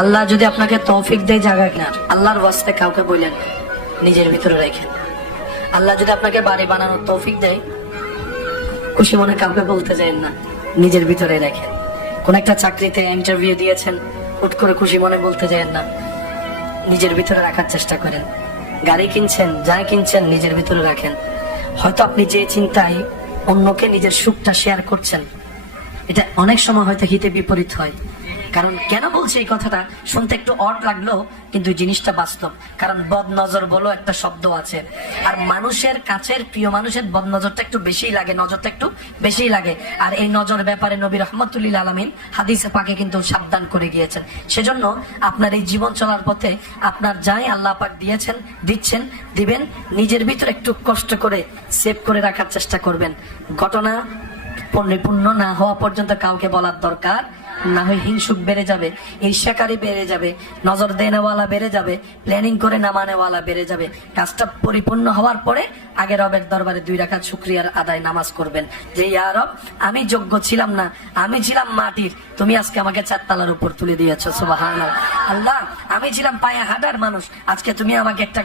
আল্লাহ যদি আপনাকে তৌফিক দেয় জায়গা কিনা, আল্লাহর ওয়াস্তে কাউকে বললেন নিজের ভিতরে রেখেন। আল্লাহ যদি আপনাকে বাড়ি বানানোর তৌফিক দেয়, খুশি মনে কাউকে বলতে যাবেন না, নিজের ভিতরে রেখেন। কোন একটা চাকরিতে ইন্টারভিউ দিয়েছেন, হুট করে খুশি মনে বলতে যাবেন না, নিজের ভিতরে রাখার চেষ্টা করেন। গাড়ি কিনছেন, যা কিনছেন নিজের ভিতরে রাখেন। হয়তো আপনি যে চিন্তায় অন্যকে নিজের সুখটা শেয়ার করছেন, এটা অনেক সময় হয়তো হিতে বিপরীত হয়। কারণ কেন বলছি এই কথাটা, শুনতে একটু অড লাগলো, কিন্তু জিনিসটা বাস্তব। কারণ বদ নজর বলো একটা শব্দ আছে, আর মানুষের কাছের প্রিয় মানুষের বদ নজরটা একটু বেশিই লাগে, নজরটা একটু বেশিই লাগে। আর এই নজর ব্যাপারে নবী রহমতুল্লাহ আলামিন হাদিসে পাকে কিন্তু সাবধান করে গিয়েছেন। সেজন্য আপনার এই জীবন চলার পথে আপনার যাই আল্লাহ পাক দিয়েছেন, দিচ্ছেন, দিবেন, নিজের ভিতরে একটু কষ্ট করে সেভ করে রাখার চেষ্টা করবেন। ঘটনা পরিপূর্ণ না হওয়া পর্যন্ত কাউকে বলার দরকার না হয় হিংসুক বেড়ে যাবে, ঈর্ষাকারী বেড়ে যাবে, নজর দেনেওয়ালা বেড়ে যাবে, প্ল্যানিং করে না মানেওয়ালা বেড়ে যাবে। কাজটা পরিপূর্ণ হওয়ার পরে আগে রবের দরবারে 2 রাকাত শুকরিয়ার আদায় নামাজ করবেন, যে ইয়া রব, আমি যোগ্য ছিলাম না, আমি ছিলাম মাটির, তুমি আজকে আমাকে 4 তলার উপর তুলে দিয়েছো, সুবহানাল্লাহ। আল্লাহ, আমি ছিলাম পায়ে হাঁটার মানুষ, আজকে তুমি আমাকে একটা